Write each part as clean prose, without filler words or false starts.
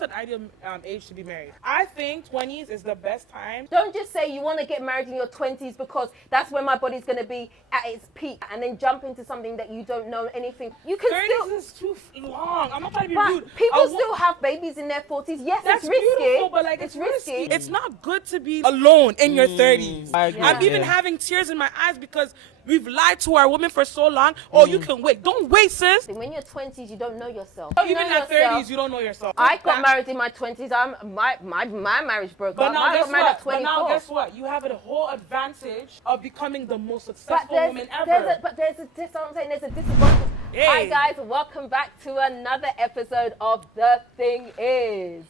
what's an ideal age to be married? I think 20s is the best time. Don't just say you want to get married in your 20s because that's when my body's going to be at its peak, and then jump into something that you don't know anything. You can 30s still. is too long. I'm not trying to be But rude. people still have babies in their 40s. Yes, That's it's risky. beautiful, but like it's risky. It's not good to be alone in your 30s. I'm even Yeah. having tears in my eyes because we've lied to our women for so long. Oh, you can wait. Don't wait, sis. When you're 20s, you don't know yourself. Even at 30s, you don't know yourself. I got married in my 20s. My marriage broke But up. now, I guess got married what? at 24. But now, guess what? You have a whole advantage of becoming the most successful woman ever. There's a disadvantage. Hey. Hi guys, welcome back to another episode of The Thing Is.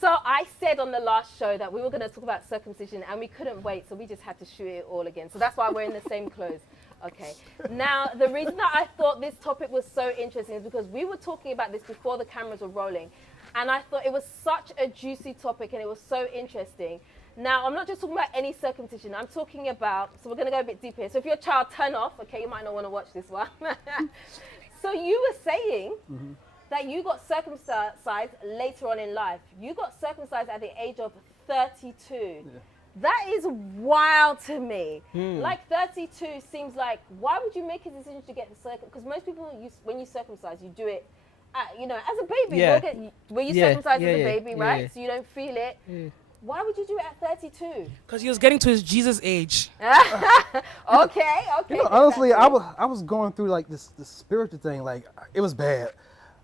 So I said on the last show that we were going to talk about circumcision, and we couldn't wait, so we just had to shoot it all again. So that's why we're in the same clothes. Okay. Now, the reason that I thought this topic was so interesting is because we were talking about this before the cameras were rolling, and I thought it was such a juicy topic, and it was so interesting. Now, I'm not just talking about any circumcision. I'm talking about, so we're going to go a bit deeper here. So if you're a child, turn off. Okay, you might not want to watch this one. So you were saying that you got circumcised later on in life. You got circumcised at the age of 32. Yeah. That is wild to me. Like 32 seems like, why would you make a decision to get the circum? Because most people, when you circumcise, you do it, as a baby. Yeah. Were you circumcised as a baby, yeah, right? yeah. So you don't feel it. Yeah. Why would you do it at 32? Because he was getting to his Jesus age. Okay. You know, honestly, I was going through like this spiritual thing. Like, it was bad.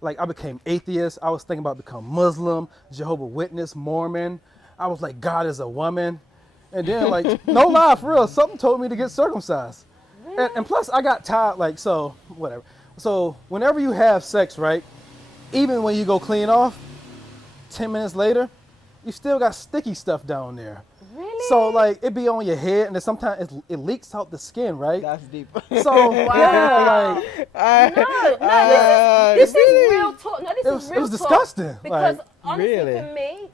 Like, I became atheist. I was thinking about becoming Muslim, Jehovah's Witness, Mormon. I was like, God is a woman. And then, like, no lie, for real, something told me to get circumcised. And plus, I got tired, like, so, whatever. So, whenever you have sex, right, even when you go clean off, 10 minutes later, you still got sticky stuff down there. Really? So, like, it be on your head, and then sometimes it leaks out the skin, right? That's deep. So, Wow. yeah, like, this is real talk. No, this is real talk. it was disgusting. Because like, honestly, really? for me,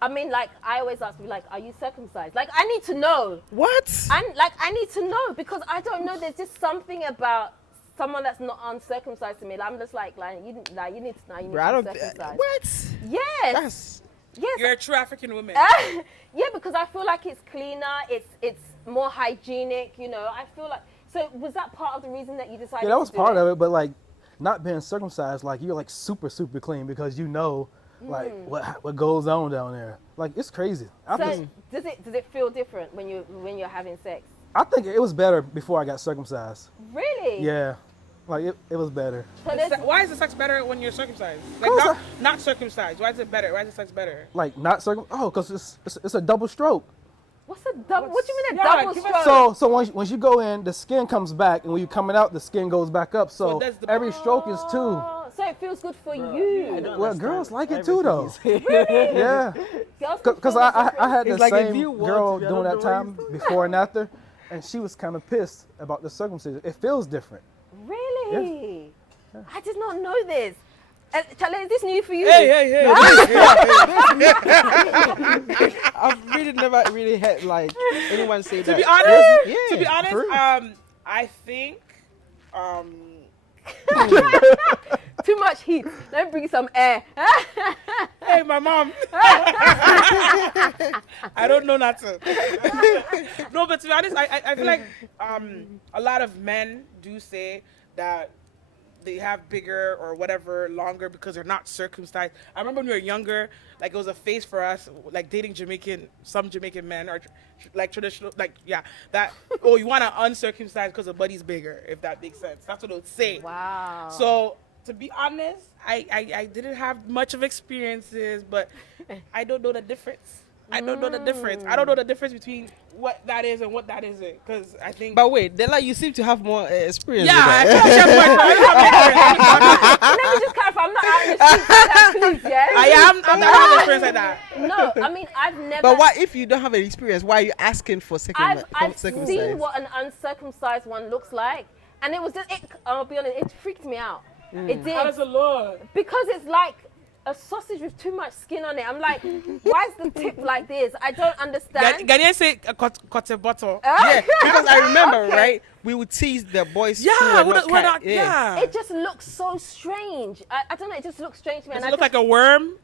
I mean, like, I always ask me, like, are you circumcised? Like, I need to know. What? I need to know because I don't know. There's just something about someone that's not uncircumcised to me. Like, I'm just like you need to know. You need Bro, to be circumcised. what? Yes. Yes. You're a true African woman. Yeah, because I feel like it's cleaner. It's more hygienic. You know, I feel like. So was that part of the reason that you decided? yeah, that was to do part of it, but like, not being circumcised, like, you're like super clean because you know, like, what goes on down there. Like, it's crazy. So does it feel different when you're having sex? I think it was better before I got circumcised. Really? Yeah, like it was better. So Why is the sex better when you're circumcised? Like, not circumcised. Why is it better? Why is the sex better? Like, not because it's a double stroke. what's a double? What do you mean a Yeah, double give us stroke? So once you go in, the skin comes back, and when you're coming out, the skin goes back up. So that's the- every stroke is two. Oh, so it feels good for you. Well, girls like it too, though. Really? Yeah, Girls can because feel I different. had the It's like if same you want girl to be during that another time, before and after, and she was kind of pissed about the circumcision. It feels different. Really? I did not know this. Charlie, is this new for you? Hey. I've really never really had like anyone say that. To be honest, Yeah, to be honest, true. I think, Too much heat. Let me bring some air. hey, my mom. I don't know nothing. No, but to be honest, I feel like a lot of men do say that they have bigger or whatever longer because they're not circumcised. I remember when we were younger, like it was a phase for us, like dating some Jamaican men or like traditional, like that. Oh, you want to uncircumcised because the body's bigger, if that makes sense. That's what they would say. Wow. So to be honest, I didn't have much of experiences, but I don't know the difference. I don't know the difference. I don't know the difference between what that is and what that isn't, because I think. But wait, Dela, you seem to have more experience. Yeah, I with feel like Let me just clarify. I'm not out in the streets like that, please, yeah? I am. I'm not having experience like that. No, I mean, I've never. But what if you don't have any experience? Why are you asking for I've circumcised? seen what an uncircumcised one looks like, and it was just. I'll be honest, it freaked me out. It did. How does it look? Because it's like a sausage with too much skin on it. I'm like, why is the tip like this? I don't understand. Ghanaians say a bottle. Yeah, because I remember, right? We would tease the boys. Yeah, who were not kind. yeah. It just looks so strange. I don't know. It just looks strange to me. Does And it look like a worm?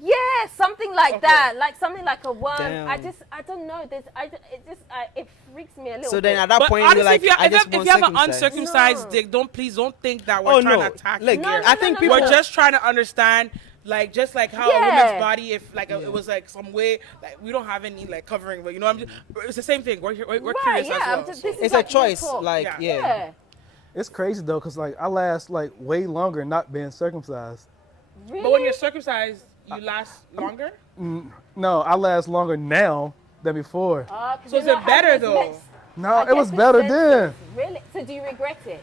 Yeah, something like Okay. that, like something like a worm. Damn. I don't know. It freaks me a little. So bit. then at that But point, honestly, you're like, if you, I just if want you have an circumcised. uncircumcised No. dick, please don't think that we're Oh, trying no. to attack Look, you. No, here. no, I think no, people We're no. just trying to understand, like, just like how a Yeah. woman's body, if like it was like some way, like we don't have any like covering, but you know, it's the same thing. We're Right, curious yeah, as well. I'm just- so- this is It's a like choice. real talk. Like, Yeah. yeah. Yeah. It's crazy though, cause like I last like way longer not being circumcised. Really? But when you're circumcised, you last longer. No, I last longer now than before. 'Cause So is you're it not better, having as though? much- No, I it was guess better it's then. sensitive. Really? So do you regret it?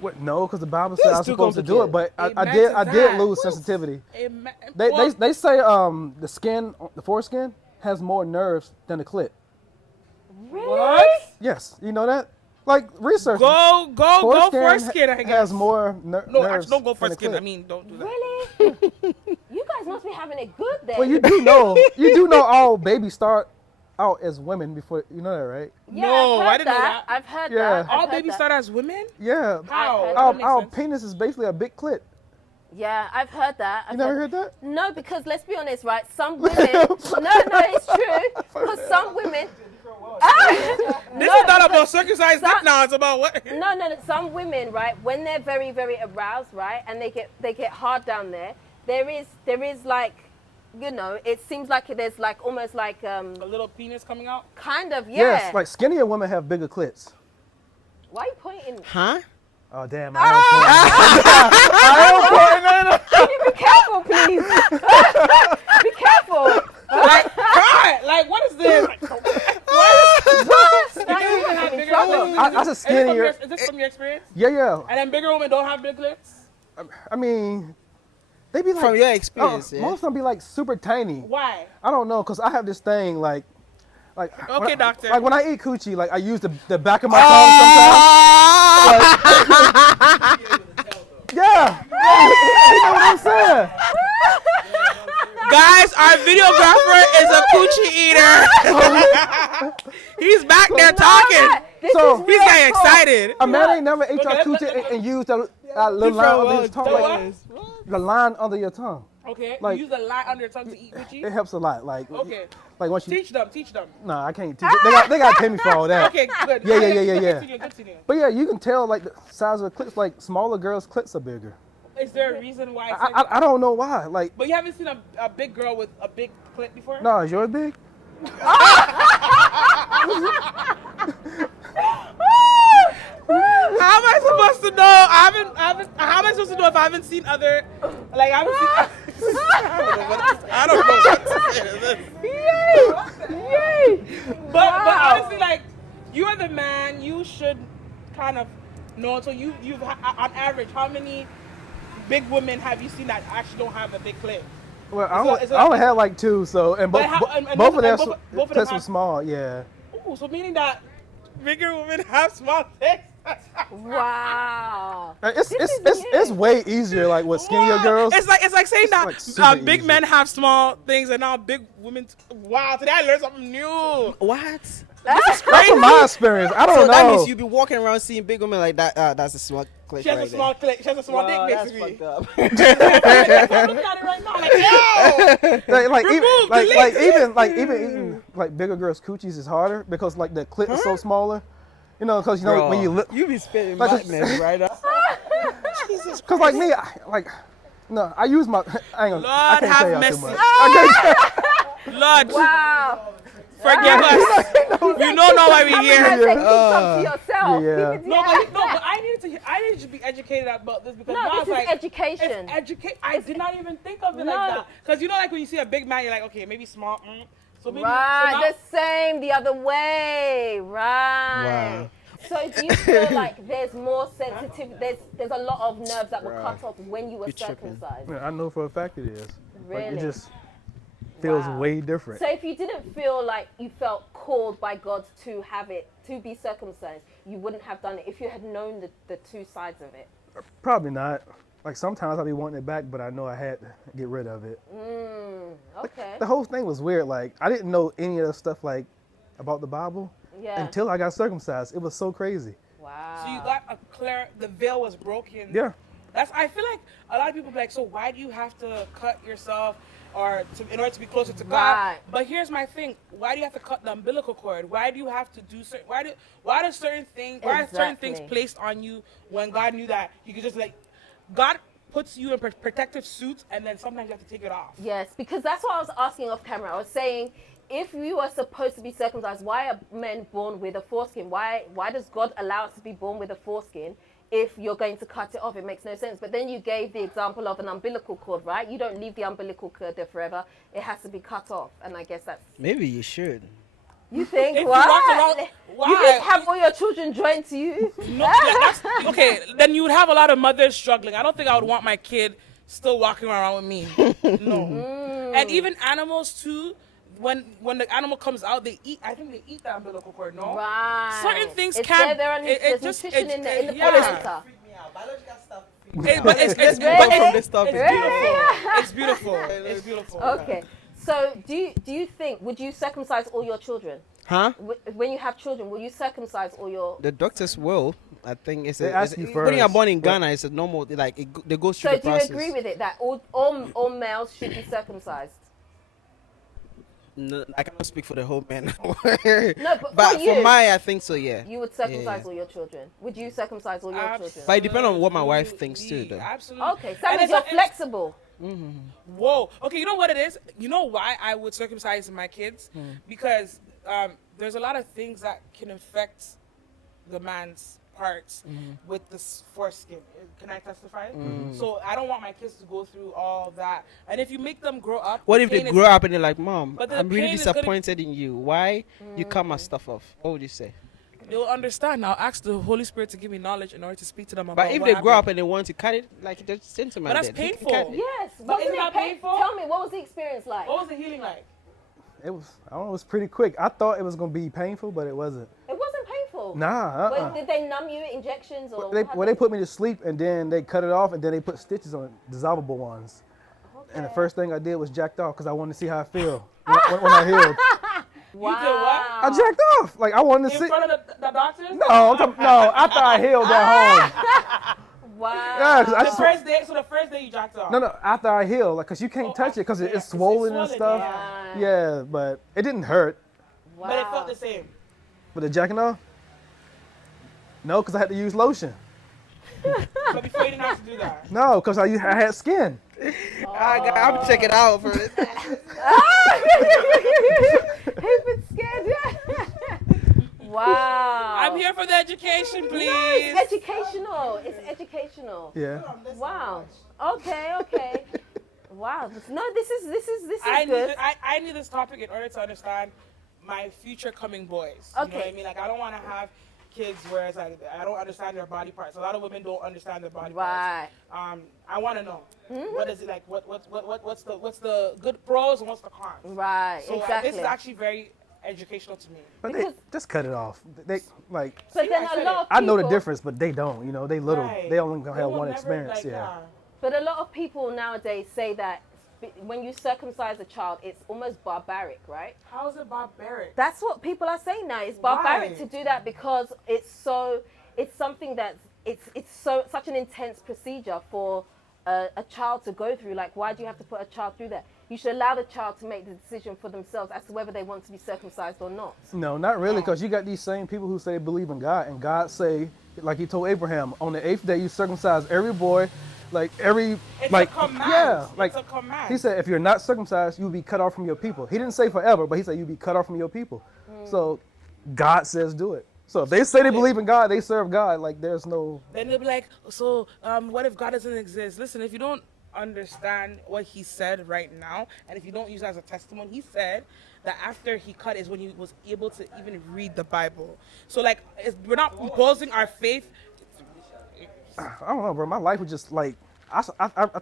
What? No, because the Bible Yeah, said it's I was too supposed to do it, but I Amen did. to I did that. lose sensitivity. Amen. They, Well, they say the skin, the foreskin, has more nerves than the clit. Really? what? Yes, you know that. Like research. Go foreskin. I guess. has more No, nerves. actually, don't go than the foreskin. clit. I mean, don't do that. Really? You guys must be having it good then. Well, you do know all babies start out as women before. You know that, right? Yeah, No, I've I heard didn't know that. I've heard Yeah. that. I've All heard babies that. start as women. Yeah. How? heard That Our, makes our sense. penis is basically a big clit. Yeah, I've heard that. You never heard that? No, because let's be honest, right? Some women. no, it's true. Because some women. This is not about circumcised dick now. It's about what? No. Some women, right, when they're very, very aroused, right, and they get hard down there, there is like, you know, it seems like there's like almost like A little penis coming out. kind of, yeah. Yes, like skinnier women have bigger clits. Why are you pointing? Huh? Oh damn! I Can you be careful, please? Be careful. Like, God, like what is this? Like, Now you're gonna have bigger trouble. women. I said skinnier. Is this from your experience? Yeah. And then bigger women don't have big clits? I mean, they be like From your experience, yeah. most of them be like super tiny. Why? I don't know, cause I have this thing like. Okay, when I- doctor. Like when I eat coochie, like I use the back of my tongue sometimes. Yeah, you know what I'm saying? Guys, our videographer is a coochie eater. He's back there talking. This So- is He's real getting talk. excited. A man ain't never ate your Okay, coochie and used the little line under his tongue, The like, what? the line under your tongue. Okay, Like- you use a line under your tongue to eat It coochie? helps a lot. Like, Okay. like once you. Teach them. Nah, I can't teach. They got to pay me for all that. Okay, good. Yeah. Continue. But yeah, you can tell like the size of the clits. Like smaller girls' clits are bigger. Is there a reason why? It's like I don't know why. Like, But you haven't seen a big girl with a big clit before? no, is yours big? How am I supposed to know? How am I supposed to know if I haven't seen other? Like I haven't seen. I don't know what to say to this. Yay! But Wow. honestly, like you are the man. You should kind of know. So you've on average, how many big women have you seen that actually don't have a big clit? Well, Is it I only had like two, so and But how- and both of them both of them clits were have- small. Yeah. Ooh, so meaning that bigger women have small dicks. Wow. It's This is it's new. way easier like with skinnier Wow. girls. It's like saying that like super big easy. men have small things and now big women. Wow, today I learned something new. What? That's from my experience. I don't So know. that means you be walking around seeing big women like that. That's a small clip She has right a small clit. She has a small there. dick, That's basically. fucked up. I'm looking at it right now, like yo. like even Remove, like delete. even eating like bigger girls' coochies is harder because like the clit is so smaller. You know, because you know when you look, you be spitting Like, madness right now. because like me, I use my. I ain't gonna. I Lord can't have tell y'all mercy. too much. I can't- Lord, Wow. forgive us. You don't know why we're I'm here. gonna say keep some to yourself. Yeah. Keep it No, but I need to be educated about this because now No, it's this is like education. I did not even think of it No. like that. Because you know, like when you see a big man, you're like, okay, maybe small. So maybe Right, so now, the same the other way. Right. Wow. So do you feel like there's more sensitive? There's a lot of nerves that were cut off when you were You're tripping. circumcised. Yeah, I know for a fact it is. Like, Really? it just feels Wow. way different. So if you didn't feel like you felt called by God to have it, to be circumcised, you wouldn't have done it if you had known the two sides of it. Probably not. Like sometimes I'll be wanting it back, but I know I had to get rid of it. Okay. The whole thing was weird. Like I didn't know any of the stuff like about the Bible Yeah. until I got circumcised. It was so crazy. Wow. so you got a clear. The veil was broken. Yeah. I feel like a lot of people be like, so why do you have to cut yourself or in order to be closer to Right. God. But here's my thing: why do you have to cut the umbilical cord? Why do you have to do certain? Why are certain things Exactly. placed on you when God knew that you could just like God puts you in protective suits and then sometimes you have to take it off. Yes, because that's what I was asking off camera. I was saying, if you are supposed to be circumcised, why are men born with a foreskin? Why does God allow us to be born with a foreskin if you're going to cut it off? It makes no sense. But then you gave the example of an umbilical cord, right? You don't leave the umbilical cord there forever. It has to be cut off. And I guess that's... Maybe you should. You think, If you what? want to know- why? You just have all your children joined to you? No, yeah, that's, okay, then you would have a lot of mothers struggling. I don't think I would want my kid still walking around with me. No. And even animals too. When the animal comes out, they eat. I think they eat the umbilical cord. No. Right. Certain things it's can't. There are there's nutrition in the yeah. placenta. Biological stuff. But it's Let's Really? go from this topic. It's beautiful. It's beautiful. Okay. So do you think, would you circumcise all your children? Huh? When you have children, will you circumcise all your... The doctors will. I think it's They ask you when you're first, born in but- Ghana, it's a normal, like, they go through So the do you process. agree with it that all males should be circumcised? No, I cannot speak for the whole man. No, but but for you, for my, I think so, yeah. you would circumcise Yeah. all your children. Would you circumcise all your children? But it depends on what my wife thinks too, though. Absolutely. Okay, so that And means it's you're not- flexible. Whoa. Okay, you know what it is? You know why I would circumcise my kids? Because there's a lot of things that can affect the man's parts with this foreskin. Can I testify? So I don't want my kids to go through all that. And if you make them grow up, What the if they pain is- grow up and they're like, Mom, But the I'm really pain is gonna- disappointed in you. Why you cut my stuff off? What would you say? They'll understand. I'll ask the Holy Spirit to give me knowledge in order to speak to them about But if what they grow up happened. and they want to cut it, like, just send to my But that's dad. He can painful. cut it. Yes. But Wasn't isn't it that painful? painful? Tell me, what was the experience like? What was the healing like? It was, I don't know, it was pretty quick. I thought it was gonna be painful, but it wasn't. It wasn't painful. Nah, Wait, did they numb you, injections, or They, what well, they happened? put me to sleep and then they cut it off and then they put stitches on it, dissolvable ones. And the Okay. first thing I did was jacked off because I wanted to see how I feel when I healed. Wow. You did what? I jacked off. Like I wanted to In see. front of the doctors? No, after I healed at home. Wow. Yeah, 'cause I The just, first day, so the first day you jacked off. no, after I healed, like, cause you can't touch it because yeah, it's 'cause it's swollen and swollen, stuff. yeah. Yeah, but it didn't hurt. Wow. But it felt the same. But the jacking off? No, because I had to use lotion. But before you didn't have to do that. No, because I had skin. I'm checking out for it. He's been scared. Wow. I'm here for the education, No, please. it's educational. It's educational. Yeah. Wow. Okay. Wow. No, this is I good. need this topic in order to understand my future coming boys. You know what I Okay. mean? Like, I don't want to have kids where it's like, I don't understand their body parts. A lot of women don't understand their body Right. parts. I want to know. What is it like? What's the good pros and what's the cons? Right. So Exactly. this is actually very educational to me. But Because- they just cut it off. They like but See, then I a said lot it. of I know the people- difference, but they don't. You know, they little. Right. They only gonna They have will one never, experience. like, Yeah. But a lot of people nowadays say that when you circumcise a child, it's almost barbaric, right? How is it barbaric? That's what people are saying now. It's barbaric Why? to do that because it's something that's such an intense procedure for a child to go through. Like, why do you have to put a child through that? You should allow the child to make the decision for themselves as to whether they want to be circumcised or not. No, not really, because you got these same people who say they believe in God, and God say, like He told Abraham, on the 8th day you circumcise every boy, like every, It's like, a command. yeah, like it's a command. He said, if you're not circumcised, you'll be cut off from your people. He didn't say forever, but He said you'll be cut off from your people. So God says do it. So if they say they believe in God, they serve God. Like there's no. Then they'll be like, so what if God doesn't exist? Listen, if you don't understand what He said right now, and if you don't use it as a testimony, He said that after He cut is when He was able to even read the Bible. So like, we're not imposing our faith. I don't know, bro. My life was just like I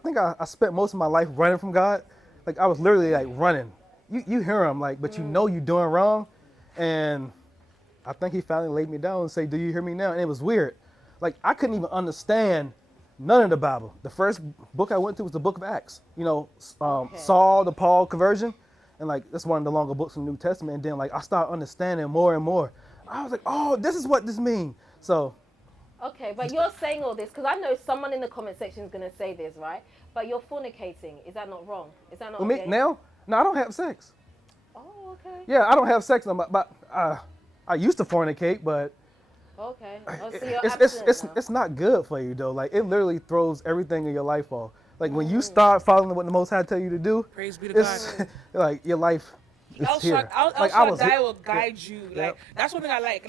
think I spent most of my life running from God. Like I was literally like running. You hear Him like, but you know you're doing wrong, and I think He finally laid me down and say, "Do you hear me now?" And it was weird. Like I couldn't even understand none of the Bible. The first book I went to was the Book of Acts. You know, Saul to Paul conversion, and like that's one of the longer books in the New Testament. And then like I started understanding more and more. I was like, "Oh, this is what this means." So Okay, but you're saying all this because I know someone in the comment section is going to say this, right? But you're fornicating. Is that not wrong? Is that not With me okay? now? No, I don't have sex. Oh, okay. Yeah, I don't have sex no more, but I used to fornicate, but Okay. Oh, so you're it's abstinent now. it's not good for you though. Like it literally throws everything in your life off. Like when you start following what the Most High tell you to do, Praise be to God. it's like your life is El here. Like Shaddai will guide you. Like Yep. that's one thing I like.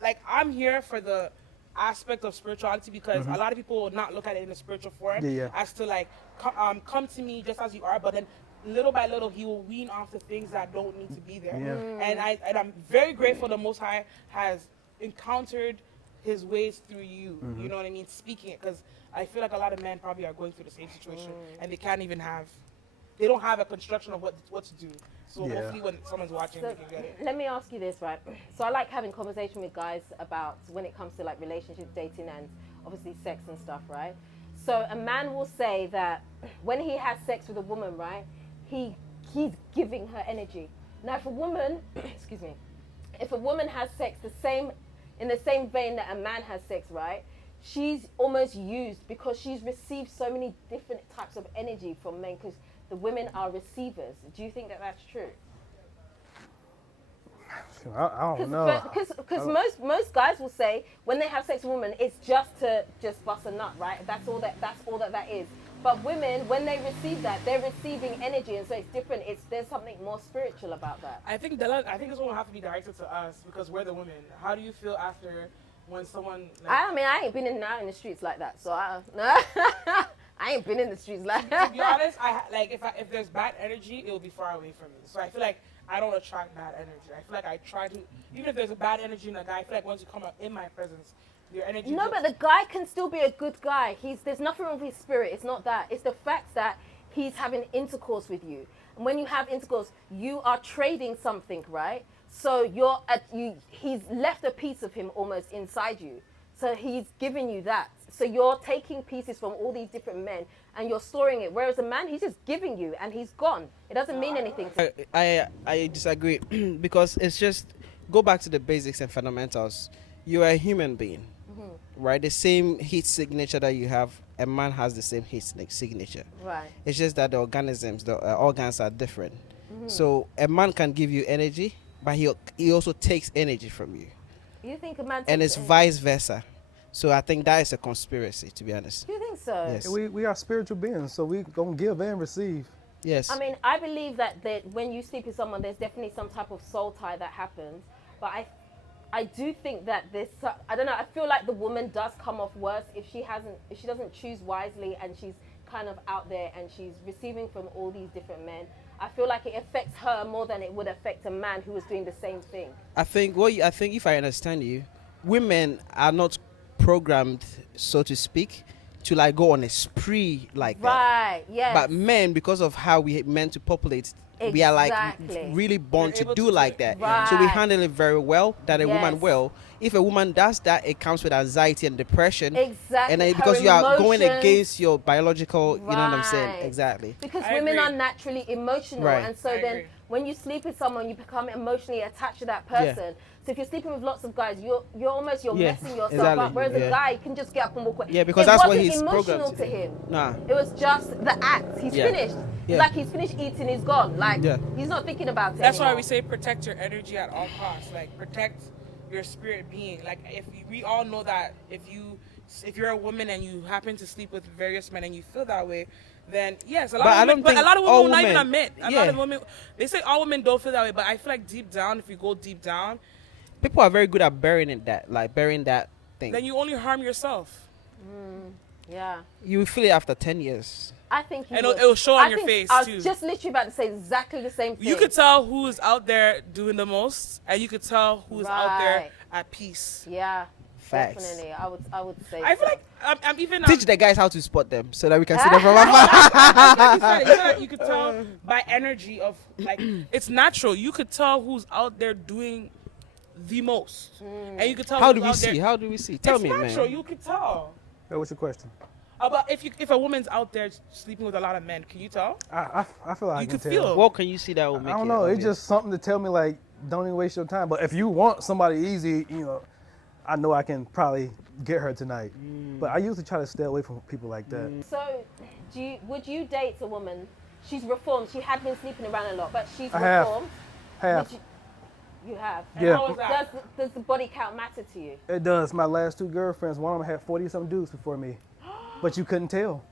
Like I'm here for the aspect of spirituality because a lot of people will not look at it in a spiritual form Yeah. as to like come to me just as you are, but then little by little he will wean off the things that don't need to be there. Yeah. And I'm very grateful the Most High has encountered his ways through you. You know what I mean? Speaking it, because I feel like a lot of men probably are going through the same situation and they can't even have. They don't have a construction of what to do. So Yeah. hopefully when someone's watching, So they can get it. let me ask you this, right? So I like having conversation with guys about when it comes to like relationships, dating, and obviously sex and stuff, right? So a man will say that when he has sex with a woman, right, he's giving her energy. Now, if a woman, excuse me, if a woman has sex in the same vein that a man has sex, right, she's almost used because she's received so many different types of energy from men because the women are receivers. Do you think that that's true? I don't know. Because most guys will say when they have sex with women, it's just to just bust a nut, right? That's all that is. But women, when they receive that, they're receiving energy, and so it's different. There's something more spiritual about that. I think this one will have to be directed to us because we're the women. How do you feel after when someone? Like, I ain't been in the streets like that, so I ain't been in the streets like that. to be honest, if there's bad energy, it will be far away from me. So I feel like I don't attract bad energy. I feel like I try to, even if there's a bad energy in a guy, I feel like once you come up in my presence, your energy. No, but the guy can still be a good guy. There's nothing wrong with his spirit. It's not that. It's the fact that he's having intercourse with you. And when you have intercourse, you are trading something, right? So he's left a piece of him almost inside you. So he's giving you that. So you're taking pieces from all these different men and you're storing it. Whereas a man, he's just giving you and he's gone. It doesn't mean anything to you. I disagree because it's just go back to the basics and fundamentals. You are a human being, right? The same heat signature that you have, a man has the same heat signature. Right. It's just that the organs are different. So a man can give you energy, but he also takes energy from you, You think a man and takes it's energy? vice versa. So I think that is a conspiracy, to be honest. You think so? Yes. We are spiritual beings, so we gonna give and receive. Yes. I mean, I believe that when you sleep with someone, there's definitely some type of soul tie that happens. But I do think that I don't know, I feel like the woman does come off worse if she doesn't choose wisely and she's kind of out there and she's receiving from all these different men. I feel like it affects her more than it would affect a man who was doing the same thing. I think if I understand you, women are not programmed, so to speak, to like go on a spree like that. Right, yes. But men, because of how we meant to populate, we are like Exactly. really born We're to able do to like do that. it. So we Right. handle it very well that a woman Yes. will. If a woman does that, it comes with anxiety and depression. Exactly. And then Her because you are going emotions. against your biological, you know what I'm saying? Right. Exactly. Because I women agree. are naturally emotional, Right. and so I then agree. when you sleep with someone, you become emotionally attached to that person. So if you're sleeping with lots of guys, you're Yeah, messing yourself exactly, up. Whereas yeah. a guy can just get up and walk away. Yeah, because it that's what wasn't he's emotional programmed to to do. him. Nah. It was just the act. He's Yeah. finished. Yeah. Like he's finished eating. He's gone. Like Yeah. he's not thinking about it. That's why anymore. we say protect your energy at all costs. Like protect your spirit being. Like we all know that if you're a woman and you happen to sleep with various men and you feel that way, then yes, a lot of women all will not even women- admit. A lot of women, they say all women don't feel that way, but I feel like deep down, if you go deep down, People are very good at burying that thing. then you only harm yourself. Yeah. You will feel it after 10 years. I think you And would. it'll show on I your think face, I was too. just literally about to say exactly the same thing. You could tell who's out there doing the most, and you could tell who's out there Right. at peace. Yeah. Facts. Definitely. I would say. I feel so. like I'm even Teach the guys how to spot them so that we can see them from afar. like you said, you could tell by energy of like it's natural. You could tell who's out there doing the most, and you could tell. How who's do we out see? there- How do we see? Tell it's me, natural. man. You could tell. Hey, what's your question? But if a woman's out there sleeping with a lot of men, can you tell? I feel like I You can could tell. feel. What can you see that will I make don't it know. It's obvious? just something to tell me like don't even waste your time. But if you want somebody easy, you know, I know I can probably get her tonight. But I usually try to stay away from people like that. So, would you date a woman? She's reformed. She had been sleeping around a lot, but she's reformed. Have. You have. Yeah. How was that? Does the body count matter to you? It does. My last 2 girlfriends, one of them had 40-something dudes before me. But you couldn't tell.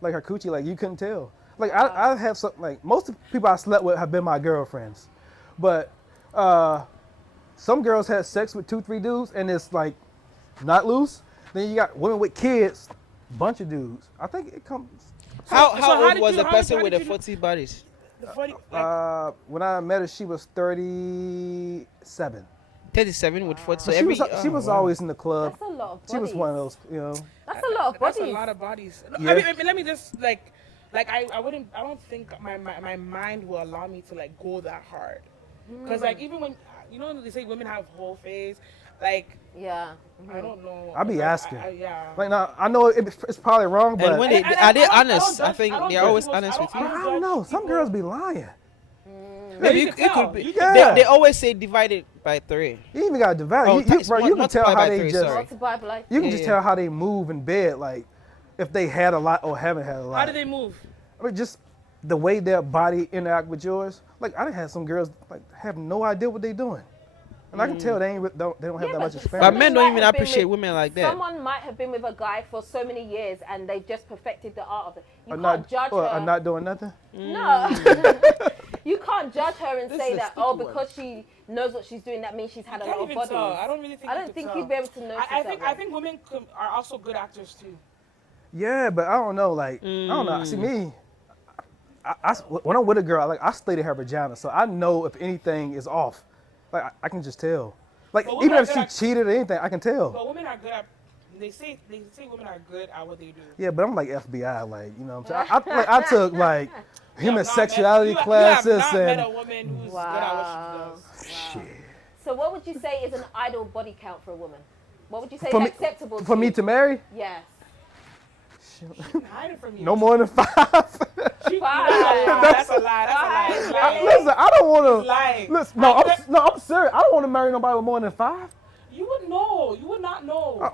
Like her coochie, like you couldn't tell. Like I have some, like most of the people I slept with have been my girlfriends. But some girls had sex with 2-3 dudes and it's like not loose. Then you got women with kids, bunch of dudes. I think it comes. How old did was you- the how person did with the you- 40 bodies? The funny, like, When I met her, she was 37. 37 with 40. So So she was wow. always in the club. That's a lot of bodies. She was one of those, you know. That's a lot of that's bodies. a lot of bodies. Yeah. I mean, let me just like I don't think my mind will allow me to like go that hard. Because like even when they say women have whole face, like Yeah. I don't know. I be Like, asking. yeah. Like now, I know it's probably wrong, but And when they And are they I don't honest? I judge- think I don't they're judge always people's- honest with I you. don't I don't know. Some people- girls be lying. Maybe you it can tell. could be. You can- They always say divided by 3. You even got divide. Oh, you can tell multiply how by they 3, just. sorry. Multiply by life. You can Yeah, just yeah. tell how they move in bed, like if they had a lot or haven't had a lot. How do they move? I mean, just the way their body interact with yours. Like I done had some girls like have no idea what they doing, and I can tell they don't have that much But experience. men don't might even have been appreciate with- women like that. Someone might have been with a guy for so many years and they've just perfected the art of it. You Are can't not, judge or her. are not doing nothing. No. You can't judge her and say is a that, sticky one. because she knows what she's doing, that means she's had a Can't lot of even bodies. tell. I don't really think. I you don't can think tell. you'd be able to notice I that. think women are also good actors too. Yeah, but I don't know. Like I don't know. See me. When I'm with a girl, I study her vagina, so I know if anything is off. Like I can just tell. Like But even women if are she good cheated or anything, I can tell. But women are good at. They say women are good at what they do. Yeah, but I'm like FBI, like you know what I'm saying. I took like human have not sexuality met, classes you have not and met a woman who's Wow. good at what she does. So what would you say is an ideal body count for a woman? What would you say For is me- acceptable for me you? to marry. Yes. Hide it from you. No more than 5. Five. That's a lie. That's a lie. That's a lie. Listen, I don't want to. Lying. Listen, I'm serious. I don't want to marry nobody with more than 5. You would know. You would not know.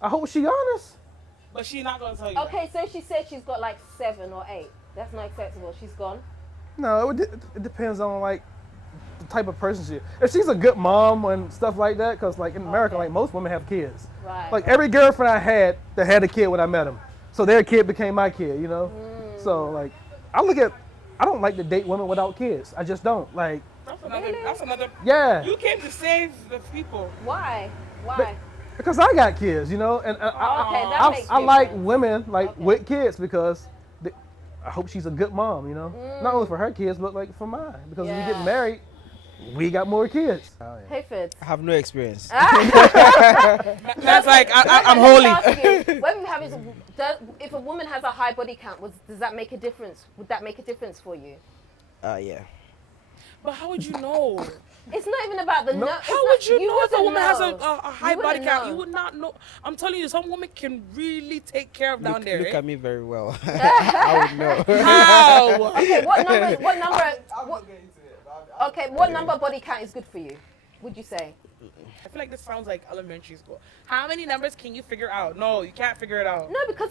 I hope she honest. But she's not gonna tell you. Okay, so she said she's got like 7 or 8. That's not acceptable. She's gone. No, it depends on like the type of person she is. If she's a good mom and stuff like that, because like in America, Okay. like most women have kids. Right. Like every girlfriend I had that had a kid when I met them, so their kid became my kid. You know. So like, I don't like to date women without kids. I just don't like. That's another. Yeah. You came to save the people. Why? Why? Because I got kids, you know, and Okay, that makes I like difference. women like Okay. with kids because I hope she's a good mom, you know, not only for her kids but like for mine. Because when we Yeah. get married, we got more kids. Hey, Fid. I have no experience. That's like I'm holy. If a woman has a high body count, does that make a difference? Would that make a difference for you? Yeah. But how would you know? It's not even about the No. How would you know if a woman has know. a high You body wouldn't count? know. You would not know. I'm telling you, some women can really take care of down there. Look eh? at me very well. I would know. How? Okay, what number? Okay, what number body count is good for you? Would you say? I feel like this sounds like elementary school. How many numbers can you figure out? No, you can't figure it out. No, because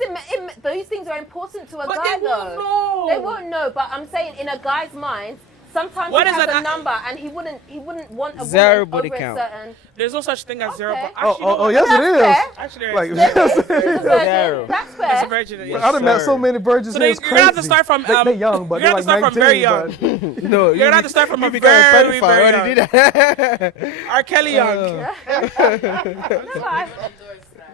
those things are important to a But guy, they won't though. know. They won't know, but I'm saying in a guy's mind, sometimes What he is has an a a- number and he wouldn't want a Zero woman body over count. a certain. There's no such thing as zero. Okay. But actually, Oh, you know yes, what? it is. Fair. Actually, there Like, is. Zero. That's There's a fair. virgin. Yes. I done met so sir. many virgins. So It's you're gonna have to crazy. start from. They young, but you're they're gonna like have to start 19. from very young. but- No, You're gonna have to start from a become a very, pedophile. very Already young. did that. R. Kelly young. That's fine.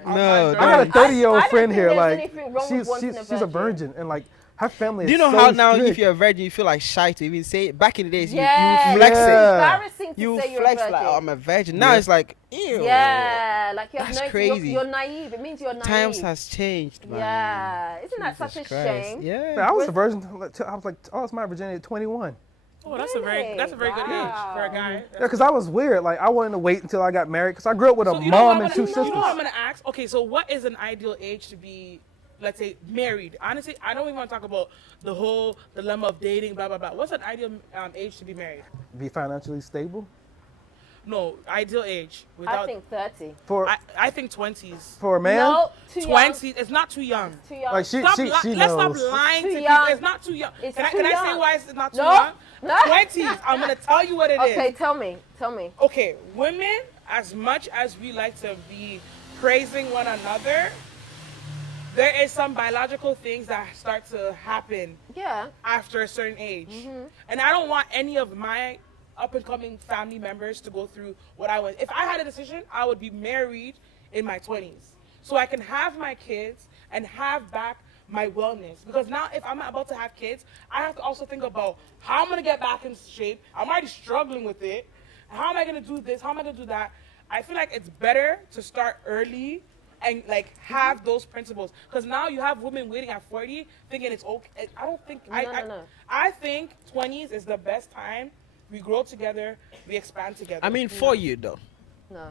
No. I got a no. 30-year-old I don't friend think here. there's Like anything wrong with wanting a she's a virgin. virgin, and like her family. Do you is know so how now strict. if you're a virgin you feel like shy to even say it? Back in the days Yeah, you flex it's it. Yeah. embarrassing to You say you're flex a virgin. like, oh, I'm a virgin. Now it's like, ew. Yeah, like you have That's no, crazy. You're naive. It means you're naive. Times has changed, man. Yeah, isn't that such a Jesus Christ. shame? Man, Yeah. I was a virgin. I was like, I lost my virginity at 21. Oh, that's a very good age for a guy. Yeah, because I was weird. Like I wanted to wait until I got married because I grew up with a So you know what mom I'm and 2 gonna- sisters. You know what I'm gonna ask? Okay, so what is an ideal age to be, let's say, married? Honestly, I don't even want to talk about the whole dilemma of dating, blah blah blah. What's an ideal age to be married? Be financially stable. No, ideal age. I Without, think 30. I think 20s. for a man. No, too young. 20s. It's not too young. Too young. Like she Let's stop knows. lying It's to too people. young. It's not too young. It's Can I too say young. why it's not too No. young? No. 20s. I'm gonna tell you what it is. Okay, tell me. Tell me. Okay, women, as much as we like to be praising one another, there is some biological things that start to happen Yeah. after a certain age. Mm-hmm. And I don't want any of my up and coming family members to go through what I went. If I had a decision, I would be married in my 20s. So I can have my kids and have back my wellness. Because now if I'm about to have kids, I have to also think about how I'm gonna get back in shape. I'm already struggling with it. How am I gonna do this? How am I gonna do that? I feel like it's better to start early and like have those principles. Because now you have women waiting at 40 thinking it's okay. I don't think No. I think 20s is the best time. We grow together, we expand together. I mean, for you though. No.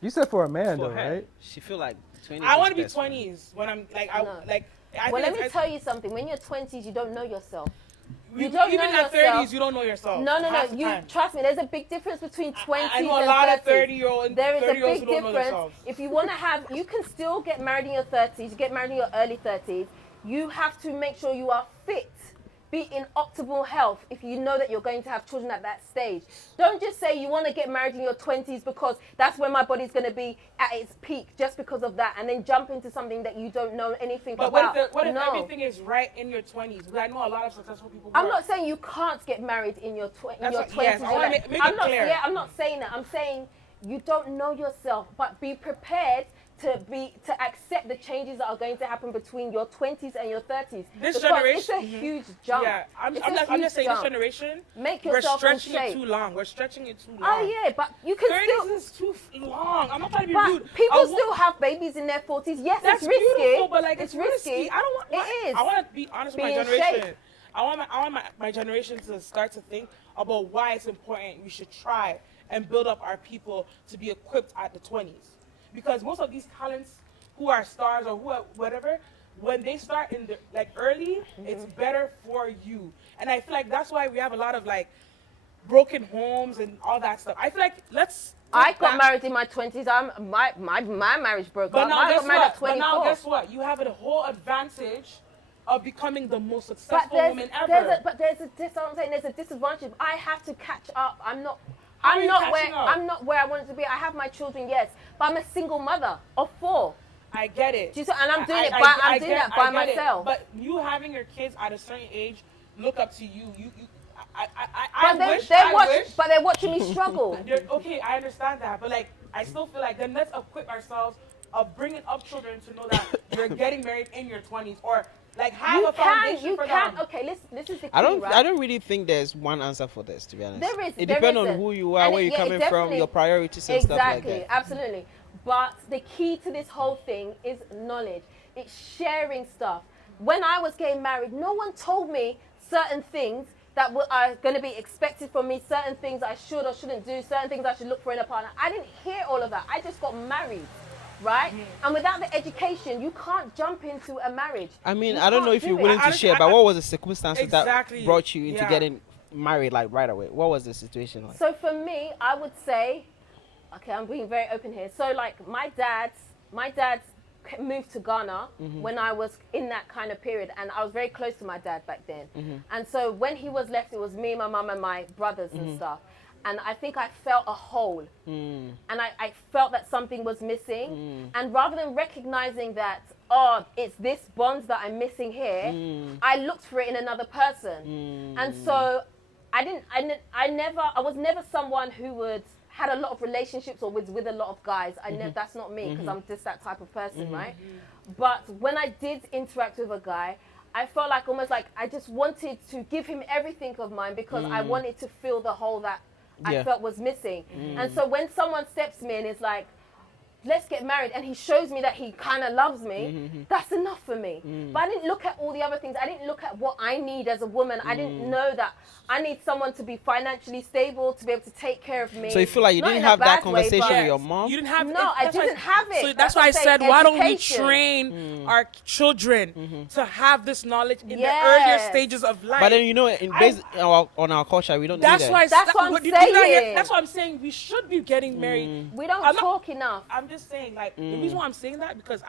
You said for a man For though, her, right? she feel like 20. I want to be 20s when I'm like No. I Well, think let me tell you something. When you're 20s, you don't know yourself. you don't even know at yourself. 30s you don't know yourself. No. half the You time. trust me. There's a big difference between 20s I know a and lot 30s. of 30-year-olds There is a 30-year-olds big who don't know difference. themselves. If you want to have, you can still get married in your 30s. You get married in your early 30s. You have to make sure you are fit. Be in optimal health if you know that you're going to have children at that stage. Don't just say you want to get married in your 20s because that's when my body's going to be at its peak just because of that, and then jump into something that you don't know anything But about. what if No. everything is right in your 20s? Because I know a lot of successful people. I'm not saying you can't get married in your, That's your what- 20s. yes, I wanna make it I'm not, clear. Yeah, I'm not saying that. I'm saying you don't know yourself, but be prepared to accept the changes that are going to happen between your 20s and your 30s. This Because generation, it's a huge jump. Yeah, I'm It's a just huge saying jump. this generation. Make We're yourself in stretching it shape. too long. We're stretching it too long. Oh yeah, but you can 30s still. is too long. I'm not trying to be But rude. people I wa- still have babies in their 40s. Yes, That's it's risky. beautiful, but like it's risky. risky. I don't want. It is. I want to be honest with Be my in generation. shape. I want my generation to start to think about why it's important. We should try and build up our people to be equipped at the 20s, because most of these talents who are stars or whatever, when they start in the like early, it's better for you. And I feel like that's why we have a lot of like broken homes and all that stuff. I feel like I got married in my 20s. My marriage broke But up. now I guess got married what? at 24. But now guess what? You have a whole advantage of becoming the most But successful woman ever. there's a disadvantage. I have to catch up. I'm not How are you catching up? I'm not where I wanted to be. I have my children, yes, but I'm a single mother of 4. I get it. Do you see- and I'm doing it by I get it. myself. But you having your kids at a certain age look up to you. I But they're watching me struggle. Okay, I understand that, but like I still feel like then let's equip ourselves of bringing up children to know that you're getting married in your 20s, or like have a foundation for them. Okay, this is the key, I don't. right? I don't really think there's one answer for this. To be honest, There is. It there depends on isn't. who you are, And where you're it coming from, definitely- your priorities and stuff like Exactly, that. absolutely. But the key to this whole thing is knowledge. It's sharing stuff. When I was getting married, no one told me certain things that are going to be expected from me, certain things I should or shouldn't do, certain things I should look for in a partner. I didn't hear all of that. I just got married, right? And without the education, you can't jump into a marriage. I mean, You I don't know can't if do you're it. willing to Honestly, share, but what was the circumstances Exactly, that brought you into yeah. getting married like right away? What was the situation like? So for me, I would say, okay, I'm being very open here. So like my dad moved to Ghana when I was in that kind of period, and I was very close to my dad back then. And so when he was left, it was me, my mum, and my brothers and stuff. And I think I felt a hole, and I felt that something was missing. And rather than recognizing that, oh, it's this bond that I'm missing here, I looked for it in another person. And so I was never someone who had a lot of relationships or was with a lot of guys. That's not me, because I'm just that type of person, right? But when I did interact with a guy, I felt like almost like I just wanted to give him everything of mine because I wanted to fill the hole that I Yeah. felt was missing. And so when someone steps me and is like, let's get married, and he shows me that he kind of loves me, that's enough for me. But I didn't look at all the other things. I didn't look at what I need as a woman. I didn't know that I need someone to be financially stable, to be able to take care of me. So you feel like you Not didn't in a have that bad way, conversation but- with your mom? You didn't have No, I that's why- didn't have it. So that's That's why what I I'm said, saying, why don't we education. train our children to have this knowledge in the earlier Yes. stages of life? But then on our culture, we don't that's do that. why That's what I'm but you not hear- saying. That's what I'm saying. We should be getting married. We don't I'm not- talk enough. I'm just saying, like, the reason why I'm saying that because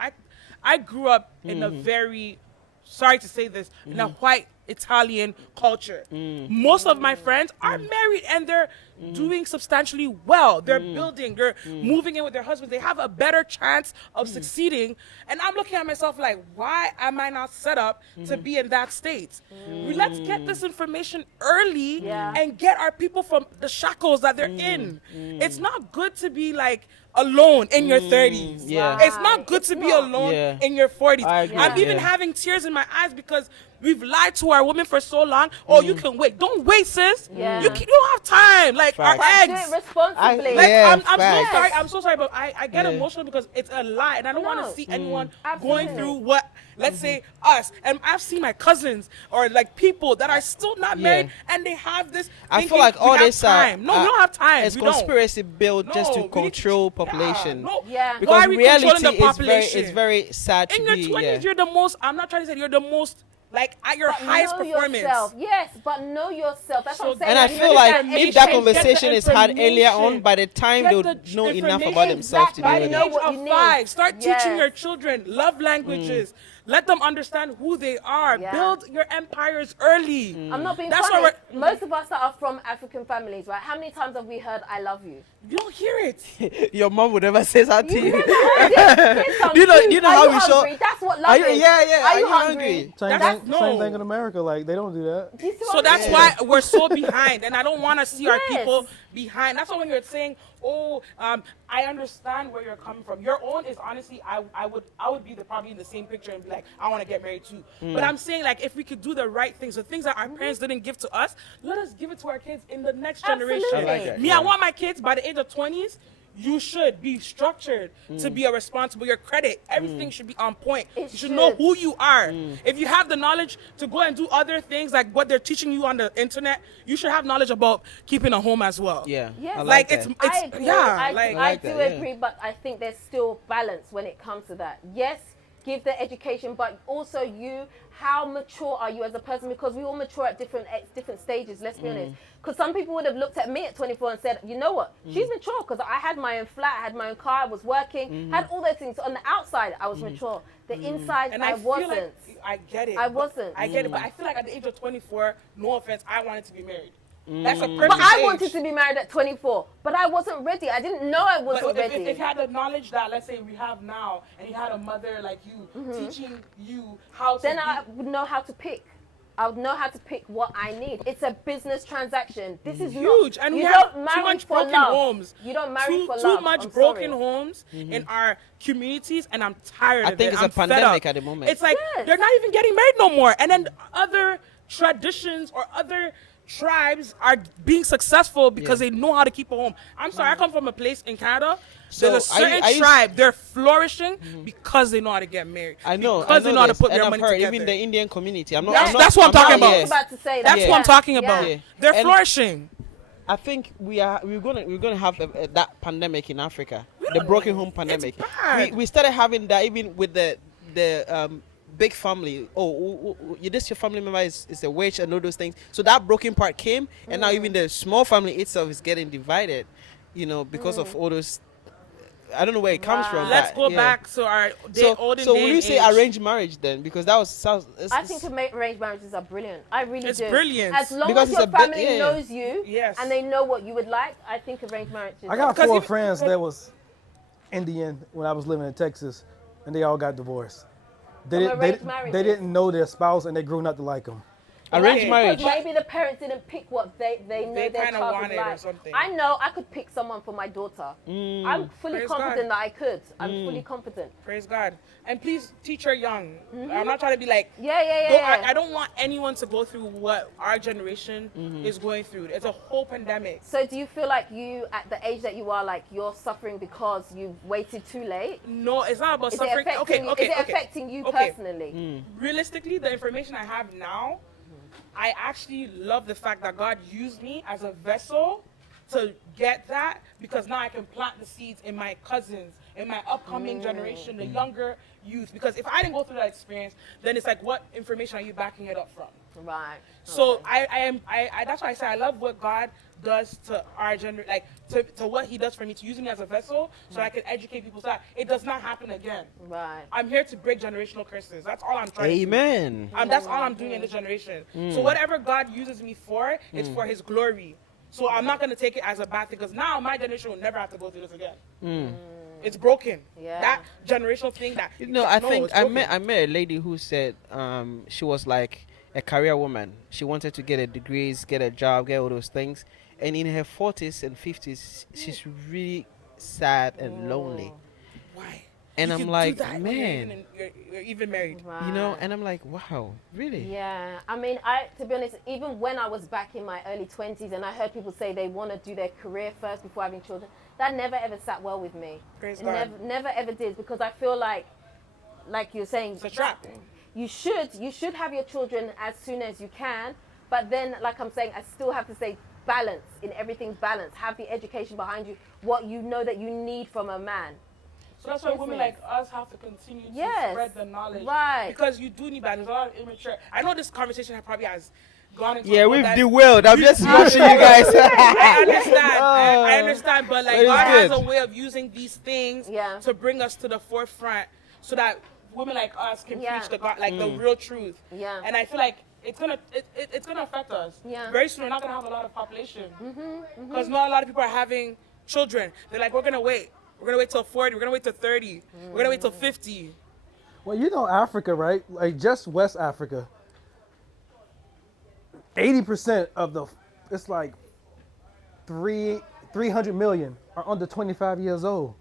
I grew up in a very, sorry to say this, in a white Italian culture. Most of my friends are married and they're doing substantially well. They're building, they're moving in with their husbands. They have a better chance of succeeding. And I'm looking at myself like, why am I not set up to be in that state? Let's get this information early and get our people from the shackles that they're in. It's not good to be like alone in your 30s. Yeah. It's not good to be alone Yeah. in your 40s. I agree. I'm even Yeah. having tears in my eyes because we've lied to our women for so long. Oh, you can wait. Don't wait, sis. Yeah. You don't have time. Like Facts. But our do eggs. it responsibly. Like, Yeah, I'm so facts. sorry. I'm so sorry, but I get Yeah. emotional because it's a lie, and I don't want No. to see anyone Absolutely. going through what, let's say, us. And I've seen my cousins or like people that are still not married, and they have this. I feel thinking like we all have this time. No, we don't have time. It's We don't. conspiracy built just No, to we need control yeah, population. no. Yeah. Why Because are we reality controlling the is population? very sad to In your be. 20s, you're the most. I'm not trying to say you're the most. Like at your But highest know performance. yourself. Yes, but know yourself. That's what I'm saying. And I You feel need like that if that education. conversation is had earlier on, information. by the time Get they'll the know enough information. about themselves to By be the with know age what of you need. 5, start teaching Yes. your children love languages. Let them understand who they are. Yeah. Build your empires early. I'm not being That's funny. what Most of us that are from African families, right? How many times have we heard "I love you"? You don't hear it. Your mom would never say that to You you. never heard it. Here's some Do you know- food. do you know Are how you we show- hungry? That's what love Are you, is. yeah. Are you hungry? Same That's- thing, no. same thing in America. Like they don't do that. Do you see what So I'm that's saying? why we're so behind, and I don't want to see our Yes. people behind. That's why when you're saying, "Oh, I understand where you're coming from," your own is honestly, I would be probably in the same picture and be like, I want to get married too. But I'm saying like if we could do the right things, the things that our parents didn't give to us, let us give it to our kids in the next generation. Absolutely. I like that, Me, yeah. I want my kids by the age of 20s. You should be structured to be a responsible. Your credit, everything should be on point. It You should know should. who you are. If you have the knowledge to go and do other things like what they're teaching you on the internet, you should have knowledge about keeping a home as well. Yeah. Yes. I Like that. it's I agree. yeah, I like like do that, yeah. agree, but I think there's still balance when it comes to that. Yes, give the education, but also how mature are you as a person? Because we all mature at different stages. Let's be honest. Because some people would have looked at me at 24 and said, you know what, she's mature because I had my own flat, I had my own car, I was working, had all those things. So on the outside, I was mature. The inside, and I feel wasn't. like I get it. I wasn't. I get it, but I feel like at the age of 24, no offense, I wanted to be married. That's a perfect But I age. wanted to be married at 24, but I wasn't ready. I didn't know I wasn't But ready. if you had the knowledge that, let's say, we have now, and you had a mother like you teaching you how to then be, I would know how to pick. I would know how to pick what I need. It's a business transaction. This is huge, not, and you we don't have marry too much for broken love. homes. You don't marry for too love. much I'm broken sorry. homes in our communities, and I'm tired I of it. think it's a I'm fed pandemic up. at the moment. It's like Yes. they're not even getting married no more, and then other traditions or other tribes are being successful because they know how to keep a home. I'm sorry, I come from a place in Canada. So, There's a are you- certain are you- tribe, they're flourishing because they know how to get married. I know. Because they know how to this, put and their I've money heard, together. even the Indian community. I'm not. Yes. I'm not That's what I'm talking not- about. I was about to say That's that. what I'm talking about. Yeah. They're And- flourishing. I think we're gonna have that pandemic in Africa, the broken home pandemic. bad. We started having that even with the big family. This your family member is a witch and all those things. So that broken part came, and now even the small family itself is getting divided, because of all those. I don't know where it comes from. Let's but, go yeah. back to our olden So day will you say age. arranged marriage then? Because that sounds. I think arranged marriages are brilliant. I really It's do. brilliant. As long Because as it's your a bit- family yeah. knows you Yes. and they know what you would like, I think arranged marriages I are got Because four even- friends that was Indian when I was living in Texas, and they all got divorced. They From didn't. arranged They marriages. didn't know their spouse, and they grew not to like them. Arranged Okay. marriage. Because maybe the parents didn't pick what they know They their kinda child would wanted or like. something. I know I could pick someone for my daughter. I'm fully Praise confident God. that I could. I'm fully confident. Praise God. And please teach her young. I'm not trying to be like, Yeah. I don't want anyone to go through what our generation is going through. It's a whole pandemic. So do you feel like you, at the age that you are, like you're suffering because you've waited too late? No, it's not about Is suffering. it affecting, Okay. is it affecting you personally? Realistically, the information I have now, I actually love the fact that God used me as a vessel to get that, because now I can plant the seeds in my cousins, in my upcoming generation, the younger youth. Because if I didn't go through that experience, then it's like, what information are you backing it up from? Right. So I that's why I say I love what God does to our generation, like to what He does for me, to use me as a vessel so I can educate people so that it does not happen again. Right. I'm here to break generational curses. That's all I'm trying to do. Amen. That's all I'm doing in this generation. So whatever God uses me for, it's for His glory. So I'm not going to take it as a bad thing, because now my generation will never have to go through this again. It's broken. Yeah. That generational thing that I no, think it's I broken. met a lady who said she was like a career woman. She wanted to get a degrees, get a job, get all those things. And in her 40s and 50s, she's really sad and lonely. Why? And You I'm can do like, that when man, you're even married. Right. you know, and I'm like, wow, really? Yeah, I mean, to be honest, even when I was back in my early 20s and I heard people say they want to do their career first before having children, that never ever sat well with me. Praise It God. never ever did, because I feel like you're saying, It's a trap. you should have your children as soon as you can, but then, like I'm saying, I still have to say balance, in everything balance. Have the education behind you, what you know that you need from a man. So that's why women like us have to continue to Yes. spread the knowledge. Right. Because you do need that. There's a lot of immature. I know this conversation probably has gone into Yeah, a we've that- derailed. I'm just watching you guys. I understand. I understand, but like But it's God has good. a way of using these things to bring us to the forefront, so that women like us can preach the God, like the real truth. Yeah. And I feel like it's gonna affect us. Yeah. Very soon we're not gonna have a lot of population, because not a lot of people are having children. They're like, we're gonna wait. We're gonna wait till 40. We're gonna wait till 30. We're gonna wait till 50. Well, you know Africa, right? Like just West Africa. 80% of it's like 300 million are under 25 years old.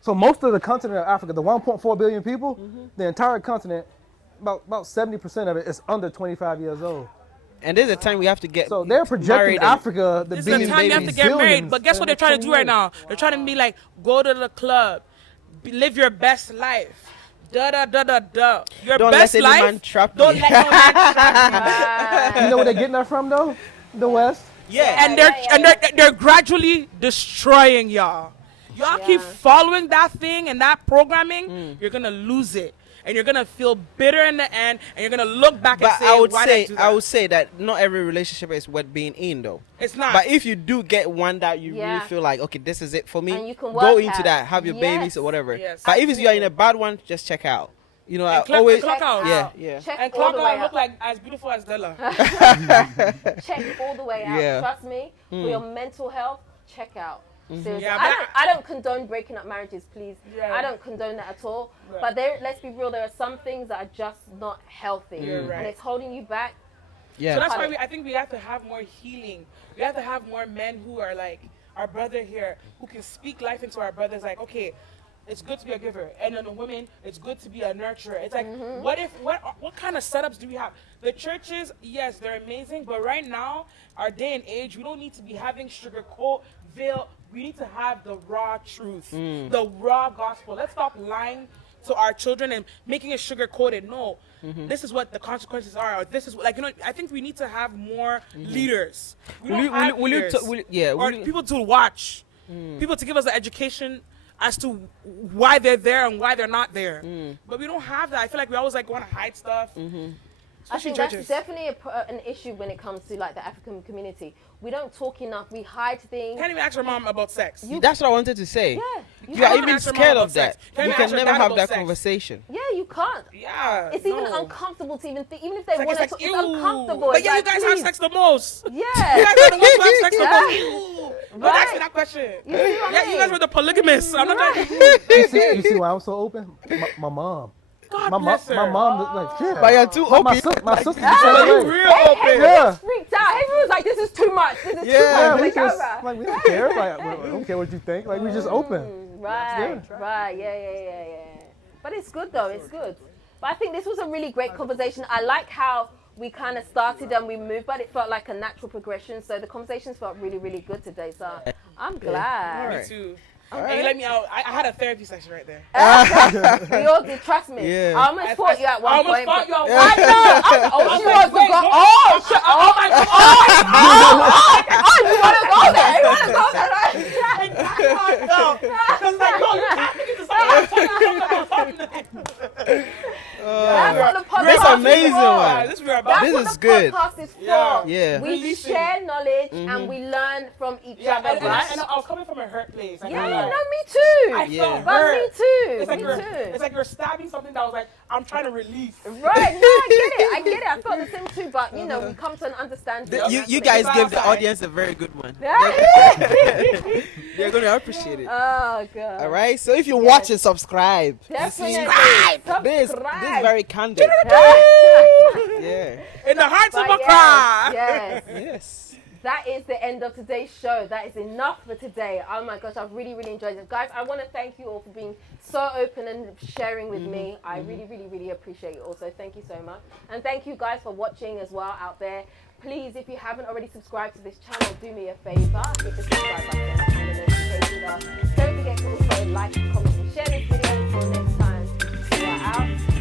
So most of the continent of Africa, the 1.4 billion people, the entire continent, about 70% of it is under 25 years old. And there's a time we have to get So they're projecting married and- Africa to This be is the time you have to get married. billions But guess what in they're trying to 20 do right years. now? They're trying to be like, go to the club, live your best life. Da da da da da. Your Don't let best any life. man trap Don't you. let no man trap You know where they're getting that from though? The West. Yeah. you. And they're gradually destroying y'all. Y'all keep following that thing and that programming, you're gonna lose it. And you're gonna feel bitter in the end, and you're gonna look back But and say, I would why say did I do that? I would say that not every relationship is worth being in though. It's not. But if you do get one that you Yeah. really feel like, okay, this is it for me, And you can go work into at- that, have your babies Yes. or whatever. Yes. But if you are in Absolutely. a bad one, just check out. You know, I clock- always clock out. Yeah. Check and all clock the way out look out. like as beautiful as Dela. Check all the way out. Yeah. Trust me, for your mental health, check out. Seriously. Yeah, I don't condone breaking up marriages, please. Yeah. I don't condone that at all. Right. But let's be real, there are some things that are just not healthy. You're right. And it's holding you back. Yeah. So that's why Honey. I think we have to have more healing. We have to have more men who are like our brother here, who can speak life into our brothers. Like, okay, it's good to be a giver, and then the women, it's good to be a nurturer. It's like, what kind of setups do we have? The churches, yes, they're amazing, but right now, our day and age, we don't need to be having sugarcoat, veil. We need to have the raw truth, the raw gospel. Let's stop lying to our children and making it sugar coated. No, this is what the consequences are. Or this is what, like, you know, I think we need to have more leaders. We don't have leaders. Or people to watch, people to give us the education as to why they're there and why they're not there. But we don't have that. I feel like we always like want to hide stuff. I Especially think judges. that's definitely an issue when it comes to like the African community. We don't talk enough. We hide things. Can't even ask your mom about sex. That's what I wanted to say. Yeah, You can't are even even ask your mom scared about of that. sex. Can't You even can ask your never dad have about that sex. conversation. Yeah, you can't. Yeah. It's even no. uncomfortable to even think. Even if they It's want like, to, it's ew. uncomfortable. But It's yeah, you like, guys have please. sex the most. Yeah. You guys are the ones who have sex the Yeah. most. Ew. Don't ask me that question. You see what I Yeah, you mean? guys were the polygamists. I'm not trying to. You see why I'm so open? My mom. God My bless her. mom was like, yeah. But you're too My open. sister Oh, the you same way. real Hey, open. Yeah. was freaked out. Henry was like, this is too much. This is too Yeah, much. we Like, just, over. like we don't care. Like we don't care what you think. Like we just open. Right, right, yeah. But it's good though, it's good. But I think this was a really great conversation. I like how we kind of started and we moved, but it felt like a natural progression. So the conversations felt really, really good today. So I'm glad. Me too. And you let me out. I had a therapy session right there. We all did, trust me. Yeah. I almost fought you at one I almost point. fought you at I know. Oh, she was wait, go. go- Oh, shit. Oh my God. Oh, you want to go there? You want to go there? No. Because like, yo, you can't think it's That's what the podcast That's is amazing, for. man. This is where That's This what is the good. podcast is for. Yeah. We Releasing. share knowledge and we learn from each Yeah, other, and right? I was coming from a hurt place. Like, Yeah, I'm no, like, me too. I Yeah. felt But hurt. me too. It's like Me you're, too. it's like you're stabbing something that was like, I'm trying to release. Right, no, I get it. I felt the same too, but you know, we come to an understanding. You guys gave the audience a very good one. They're going to appreciate it. Oh god. All right. So if you watch and subscribe, Definitely. this is very candid. Yeah. In the hearts of But Accra. yes. Yes. That is the end of today's show. That is enough for today. Oh my gosh, I've really, really enjoyed it. Guys, I want to thank you all for being so open and sharing with me. I really, really, really appreciate it also. Thank you so much. And thank you guys for watching as well out there. Please, if you haven't already subscribed to this channel, do me a favor. Hit the subscribe button and the notification bell. Don't forget to also like, comment, and share this video. Until next time, we are out.